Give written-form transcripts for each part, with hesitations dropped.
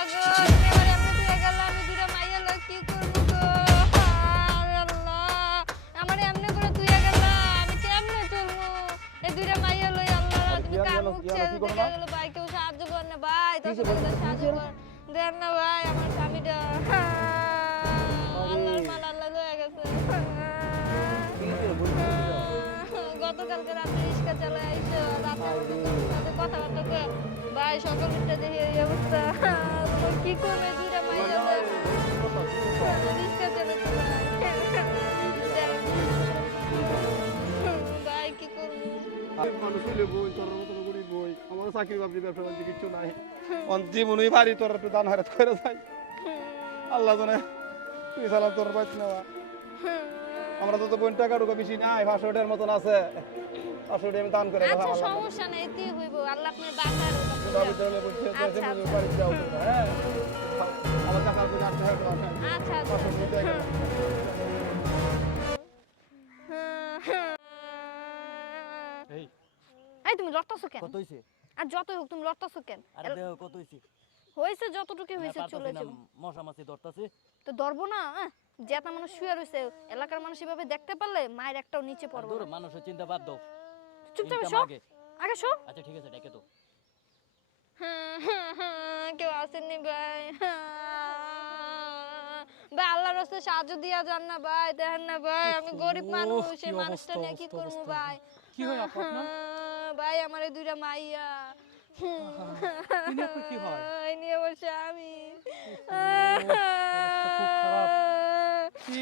আল্লাহ গো তুমি আমার এমনি তুই গেল আমি দুইটা মাইয়া লই কি করব গো আল্লাহ আমার এমনি করে তুই গেল আমি কেমনে চলবো এই দুইটা মাইয়া লই আল্লাহ তুমি কাম মুখ ছেড়ে দিতে গেল ভাই কেউ সাহায্য কর না ভাই তোকে সাহায্য কর দেন না ভাই আমার স্বামীটা আল্লাহর মাল আল্লাহ লয়ে গেছে গতকালকে রাতে রিক্সা চালায় আইসো রাতে কথাবার্তা কয়ে ভাই সকাল উঠতে দেখি এই অবস্থা কি করবে দুইটা মাইয়া রিক্সা চালাতে ভাই কি করবো মানুষ হইলে বই তোর মতন করি বই আমার চাকরি বাকরি ব্যবসা বাণিজ্য কিচ্ছু নাই জীবনই বাড়ি তোর একটু দান হারাত করে যাই আল্লাহ জানে তুই সালাম তোর পাইছ না আমরা তো বোন টাকা টুকা বেশি নাই 500 টাকার মতন আছে 500 টাকা আমি দান করে আচ্ছা সমস্যা নাই এতেই হইব আল্লাহ আপনার বান্দার বাড়ি চলে বলছে যে বাড়ি যাও হ্যাঁ আমার টাকা করে 8 টাকা আচ্ছা এই তুমি লড়তাছো কেন কত হইছে আর যতই হোক তুমি লড়তাছো কেন আরে দেখ কত হইছে হইছে যতটুকু হইছে চলে যাও মশা মাছি ধরতাছে তো ধরবো না যেটা মানুষ শুয়ে রইছে এলাকার মানুষ এভাবে দেখতে পারলে মায়ের একটাও নিচে পড়বে দূর মানুষের চিন্তা বাদ দাও চুপচাপ শো আগে শো আচ্ছা ঠিক আছে ডেকে তো কেউ আসেননি ভাই ভাই আল্লাহর রাস্তায় সাহায্য দিয়া যান না ভাই দেখেন না ভাই আমি গরিব মানুষ এই মানুষটা নিয়ে কি করবো ভাই কি হয় আপনার ভাই আমার এই দুইটা মাইয়া কি হয় এই নিয়ে আমার স্বামী খুব খারাপ কি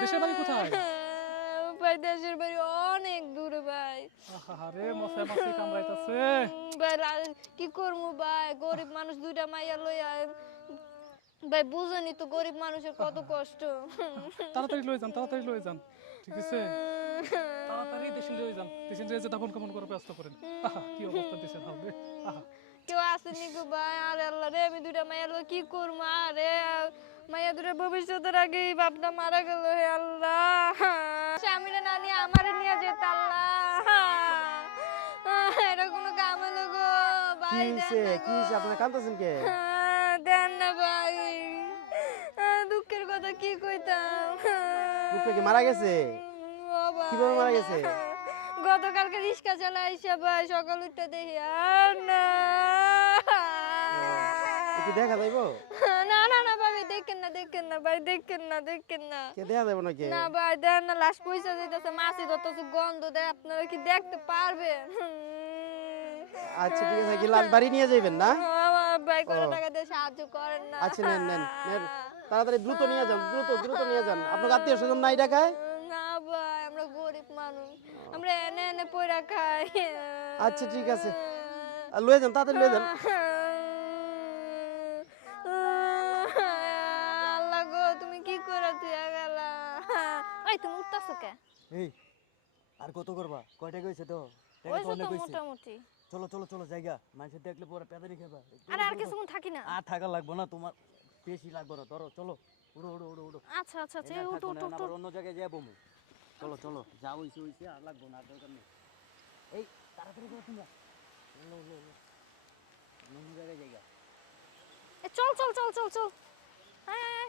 দেশের বাড়ি কোথায় ভাই দেশের বাড়ি অনেক দূরে ভাই আরে মশা মাছি কামড়াইতাছে ভাই কি করবো ভাই গরিব মানুষ দুইটা মাইয়া লইয়া ভাই বুঝেনি তো গরিব মানুষের কত কষ্ট তাড়াতাড়ি লয়ে যান ঠিক আছে তাড়াতাড়ি দেশে লয়ে যান দেশে যে দাফন কামন করে ব্যস্ত করেন কি অবস্থা দেশের হবে কেউ আসেনি গো ভাই আরে আল্লাহ রে আমি দুইটা মাইয়া লই কি করবো আরে মাইয়া দুটো ভবিষ্যতের আগেই বাপটা মারা গেল হে আল্লাহ স্বামীরা না নিয়ে আমারে নিয়ে যেত আল্লাহ এটা কোনো কাম হলো গো ভাই কি আপনারা কাঁদতেছেন কে দেন না ভাই দুঃখের কথা কি কইতাম রূপে কি মারা গেছে কিভাবে মারা গেছে গতকালকে রিক্সা চালা আইসা ভাই সকাল উঠতে দেখি আর না একটু দেখা যাইবো না না না ভাই দেখেন না ভাই দেখেন না কে দেখা যাবে নাকি না ভাই দেন না লাশ পয়সা দিতেছে মাছি ধরতেছে গন্ধ দেয় আপনারা কি দেখতে পারবেন আচ্ছা ঠিক আছে কি লাশ বাড়ি নিয়ে যাবেন না ভাই কোনো টাকা দিয়ে সাহায্য করেন না আচ্ছা নেন তাড়াতাড়ি দ্রুত নিয়ে যান দ্রুত নিয়ে যান আপনার আত্মীয় স্বজন নাই ঢাকায় না ভাই আমরা গরিব মানুষ আমরা এনে পয়রা খাই আচ্ছা ঠিক আছে লয়ে যান তাড়াতাড়ি লয়ে যান আল্লাহ গো তুমি কি করে দিয়া গেলা এই তুমি উঠতাছো কে এই আর কত করবা কয় টাকা হইছে তো ওই টাকা তো অনেক তো হইছে মোটামুটি চলো জায়গা মানুষ দেখলে পরে পেদারি খাবা আরে আর কিছুক্ষণ থাকি না আর থাকা লাগবে না তোমার বেশি লাগবে না ধরো চলো উড়ো আচ্ছা এই উঠ আবার অন্য জায়গায় যাবো চলো যা হইছে আর লাগবে না আর দরকার নেই এই তাড়াতাড়ি করো তোমরা অন্য জায়গায় জায়গা চল হ্যাঁ